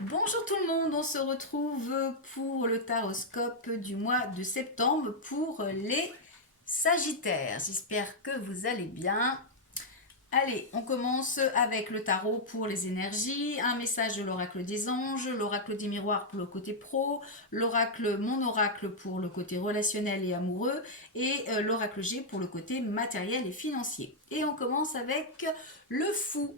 Bonjour tout le monde, on se retrouve pour le taroscope du mois de septembre pour les Sagittaires. J'espère que vous allez bien. Allez, on commence avec le tarot pour les énergies, un message de l'oracle des anges, l'oracle des miroirs pour le côté pro, mon oracle pour le côté relationnel et amoureux et l'oracle G pour le côté matériel et financier. Et on commence avec le fou.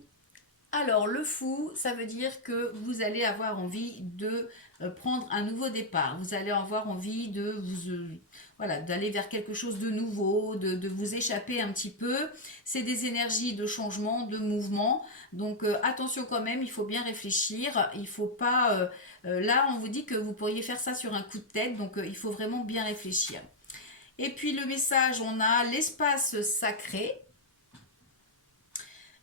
Alors, le fou, ça veut dire que vous allez avoir envie de prendre un nouveau départ. Vous allez avoir envie de vous, voilà, d'aller vers quelque chose de nouveau, de vous échapper un petit peu. C'est des énergies de changement, de mouvement. Donc, attention quand même, il faut bien réfléchir. Il faut pas. Là, on vous dit que vous pourriez faire ça sur un coup de tête. Donc, il faut vraiment bien réfléchir. Et puis, le message, on a l'espace sacré.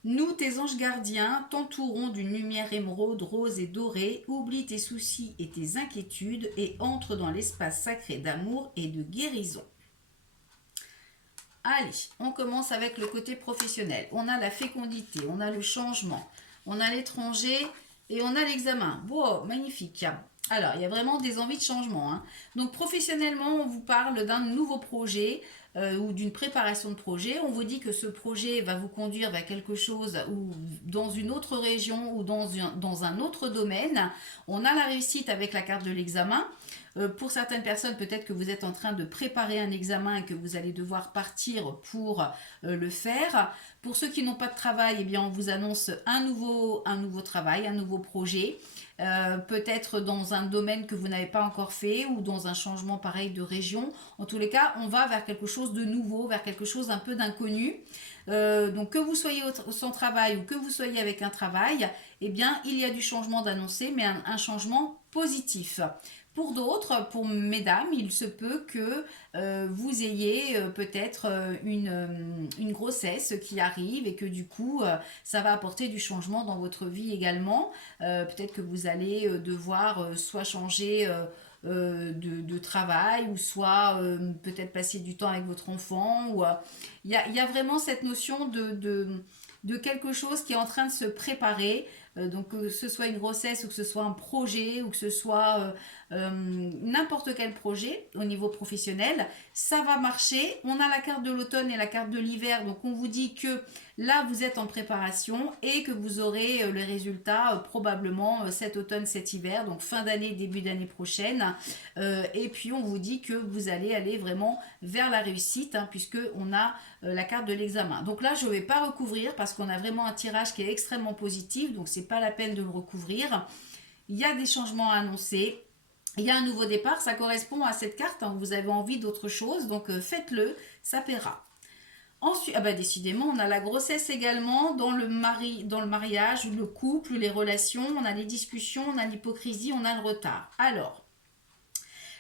Nous, tes anges gardiens, t'entourons d'une lumière émeraude, rose et dorée. Oublie tes soucis et tes inquiétudes et entre dans l'espace sacré d'amour et de guérison. Allez, on commence avec le côté professionnel. On a la fécondité, on a le changement, on a l'étranger et on a l'examen. Wow, magnifique. Alors, il y a vraiment des envies de changement, hein. Donc, professionnellement, on vous parle d'un nouveau projet ou d'une préparation de projet. On vous dit que ce projet va vous conduire vers quelque chose ou dans une autre région ou dans un autre domaine. On a la réussite avec la carte de l'examen. Pour certaines personnes, peut-être que vous êtes en train de préparer un examen et que vous allez devoir partir pour le faire. Pour ceux qui n'ont pas de travail, eh bien, on vous annonce un nouveau travail, un nouveau projet. Peut-être dans un domaine que vous n'avez pas encore fait ou dans un changement pareil de région. En tous les cas, on va vers quelque chose de nouveau, vers quelque chose un peu d'inconnu. Donc que vous soyez sans travail ou que vous soyez avec un travail, eh bien il y a du changement d'annoncer, mais un changement positif. Pour d'autres, pour mesdames, il se peut que vous ayez peut-être une grossesse qui arrive et que du coup, ça va apporter du changement dans votre vie également. Peut-être que vous allez devoir soit changer de travail ou soit peut-être passer du temps avec votre enfant. Il y a vraiment cette notion de quelque chose qui est en train de se préparer. Donc que ce soit une grossesse ou que ce soit un projet ou que ce soit n'importe quel projet au niveau professionnel, ça va marcher. On a la carte de l'automne et la carte de l'hiver, donc on vous dit que là vous êtes en préparation et que vous aurez les résultats probablement cet automne, cet hiver, donc fin d'année, début d'année prochaine. Et puis on vous dit que vous allez aller vraiment vers la réussite, hein, puisque on a la carte de l'examen. Donc là je ne vais pas recouvrir parce qu'on a vraiment un tirage qui est extrêmement positif, donc c'est pas la peine de le recouvrir. Il y a des changements à annoncer. Il y a un nouveau départ, ça correspond à cette carte, hein, vous avez envie d'autre chose, donc faites-le, ça paiera. Ensuite, ah bah décidément, on a la grossesse également dans le mariage, le couple, les relations, on a les discussions, on a l'hypocrisie, on a le retard. Alors,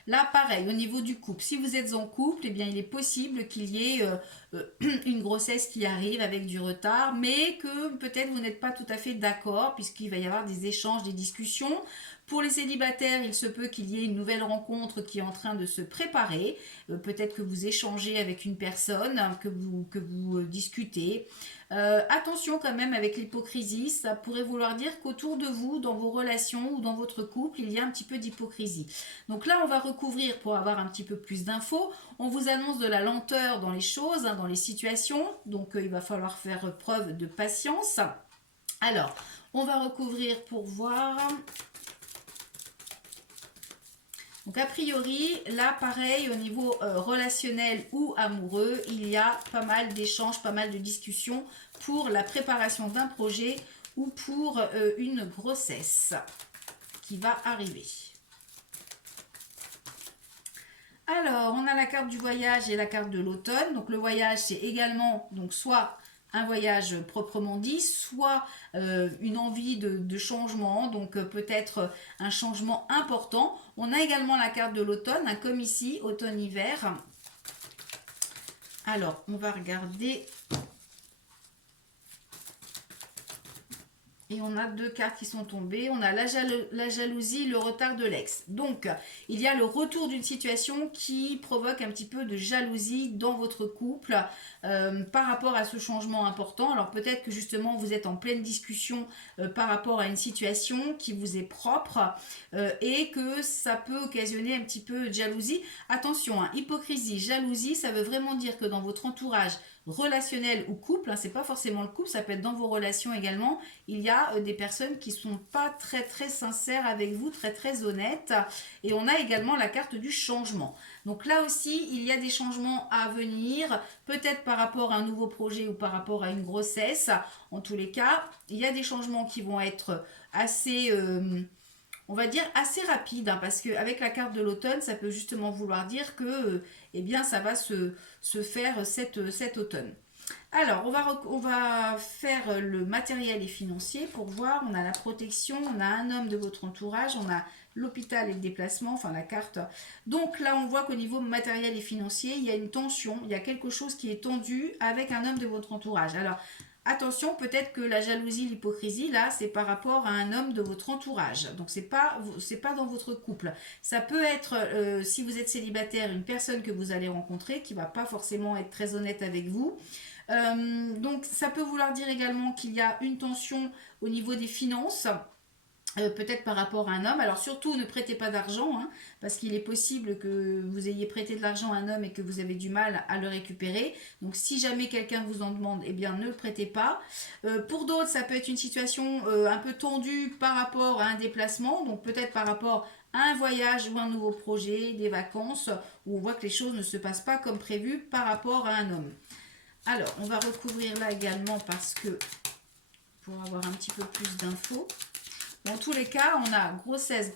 là, pareil, au niveau du couple, si vous êtes en couple, eh bien, il est possible qu'il y ait une grossesse qui arrive avec du retard, mais que peut-être vous n'êtes pas tout à fait d'accord, puisqu'il va y avoir des échanges, des discussions. Pour les célibataires, il se peut qu'il y ait une nouvelle rencontre qui est en train de se préparer. Peut-être que vous échangez avec une personne, hein, que vous discutez. Attention quand même avec l'hypocrisie, ça pourrait vouloir dire qu'autour de vous, dans vos relations ou dans votre couple, il y a un petit peu d'hypocrisie. Donc là, on va recouvrir pour avoir un petit peu plus d'infos. On vous annonce de la lenteur dans les choses, hein, dans les situations, donc il va falloir faire preuve de patience. Alors, on va recouvrir pour voir. Donc a priori, là pareil, au niveau relationnel ou amoureux, il y a pas mal d'échanges, pas mal de discussions pour la préparation d'un projet ou pour une grossesse qui va arriver. Alors, on a la carte du voyage et la carte de l'automne. Donc le voyage, c'est également donc soit un voyage proprement dit, soit une envie de changement, donc peut-être un changement important. On a également la carte de l'automne, hein, comme ici, automne-hiver. Alors, on va regarder. Et on a 2 cartes qui sont tombées. On a la jalousie, le retard de l'ex. Donc, il y a le retour d'une situation qui provoque un petit peu de jalousie dans votre couple par rapport à ce changement important. Alors, peut-être que justement, vous êtes en pleine discussion par rapport à une situation qui vous est propre et que ça peut occasionner un petit peu de jalousie. Attention, hein, hypocrisie, jalousie, ça veut vraiment dire que dans votre entourage relationnel ou couple, hein, c'est pas forcément le couple, ça peut être dans vos relations également, il y a des personnes qui sont pas très très sincères avec vous, très très honnêtes. Et on a également la carte du changement. Donc là aussi, il y a des changements à venir, peut-être par rapport à un nouveau projet ou par rapport à une grossesse. En tous les cas, il y a des changements qui vont être assez on va dire assez rapide, hein, parce qu'avec la carte de l'automne, ça peut justement vouloir dire que eh bien, ça va se faire cet automne. Alors, on va faire le matériel et financier pour voir. On a la protection, on a un homme de votre entourage, on a l'hôpital et le déplacement, enfin la carte. Donc là, on voit qu'au niveau matériel et financier, il y a une tension, il y a quelque chose qui est tendu avec un homme de votre entourage. Alors, attention, peut-être que la jalousie, l'hypocrisie, là, c'est par rapport à un homme de votre entourage. Donc, c'est pas dans votre couple. Ça peut être, si vous êtes célibataire, une personne que vous allez rencontrer qui va pas forcément être très honnête avec vous. Donc, ça peut vouloir dire également qu'il y a une tension au niveau des finances. Peut-être par rapport à un homme. Alors surtout, ne prêtez pas d'argent, hein, parce qu'il est possible que vous ayez prêté de l'argent à un homme et que vous avez du mal à le récupérer. Donc si jamais quelqu'un vous en demande, eh bien ne le prêtez pas. Pour d'autres, ça peut être une situation un peu tendue par rapport à un déplacement, donc peut-être par rapport à un voyage ou un nouveau projet, des vacances, où on voit que les choses ne se passent pas comme prévu par rapport à un homme. Alors, on va recouvrir là également parce que, pour avoir un petit peu plus d'infos, dans tous les cas, on a grossesse,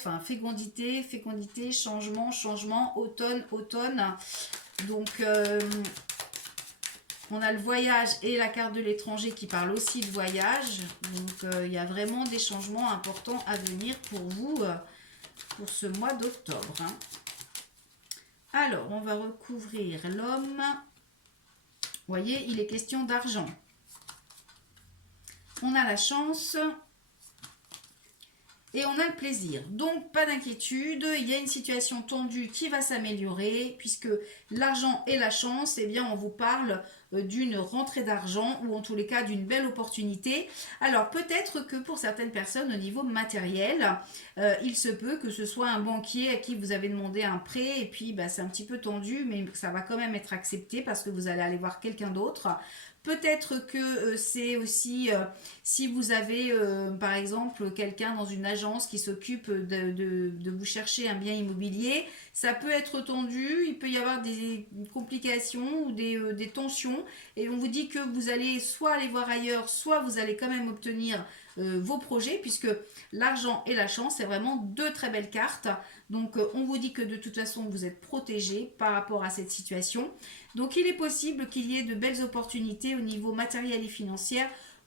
enfin fécondité, changement, automne. Donc, on a le voyage et la carte de l'étranger qui parle aussi de voyage. Donc, il y a vraiment des changements importants à venir pour vous pour ce mois d'octobre. Hein. Alors, on va recouvrir l'homme. Vous voyez, il est question d'argent. On a la chance. Et on a le plaisir. Donc, pas d'inquiétude, il y a une situation tendue qui va s'améliorer, puisque l'argent et la chance, eh bien, on vous parle d'une rentrée d'argent, ou en tous les cas d'une belle opportunité. Alors, peut-être que pour certaines personnes, au niveau matériel, il se peut que ce soit un banquier à qui vous avez demandé un prêt, et puis bah, c'est un petit peu tendu, mais ça va quand même être accepté, parce que vous allez aller voir quelqu'un d'autre. Peut-être que c'est aussi si vous avez par exemple quelqu'un dans une agence qui s'occupe de vous chercher un bien immobilier, ça peut être tendu, il peut y avoir des complications ou des tensions et on vous dit que vous allez soit aller voir ailleurs, soit vous allez quand même obtenir vos projets puisque l'argent et la chance, c'est vraiment deux très belles cartes. Donc on vous dit que de toute façon vous êtes protégé par rapport à cette situation. Donc il est possible qu'il y ait de belles opportunités au niveau matériel et financier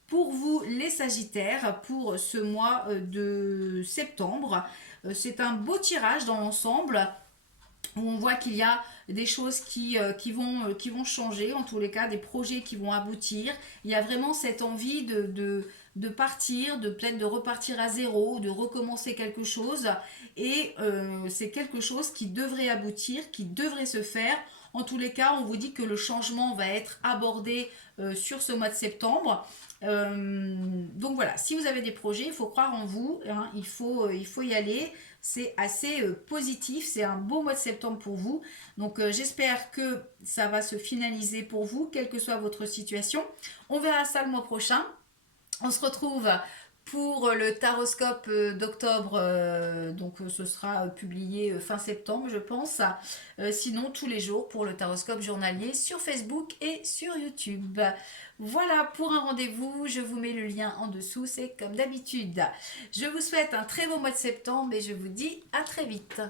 pour vous les Sagittaires pour ce mois de septembre. C'est un beau tirage dans l'ensemble où on voit qu'il y a des choses qui vont changer, en tous les cas des projets qui vont aboutir. Il y a vraiment cette envie de partir, peut-être de repartir à zéro, de recommencer quelque chose. Et c'est quelque chose qui devrait aboutir, qui devrait se faire. En tous les cas, on vous dit que le changement va être abordé sur ce mois de septembre. Donc voilà, si vous avez des projets, il faut croire en vous, hein, il faut y aller. C'est assez positif, c'est un beau mois de septembre pour vous. Donc j'espère que ça va se finaliser pour vous, quelle que soit votre situation. On verra ça le mois prochain. On se retrouve pour le taroscope d'octobre, donc ce sera publié fin septembre je pense. Sinon tous les jours pour le taroscope journalier sur Facebook et sur YouTube. Voilà pour un rendez-vous, je vous mets le lien en dessous, c'est comme d'habitude. Je vous souhaite un très beau mois de septembre et je vous dis à très vite.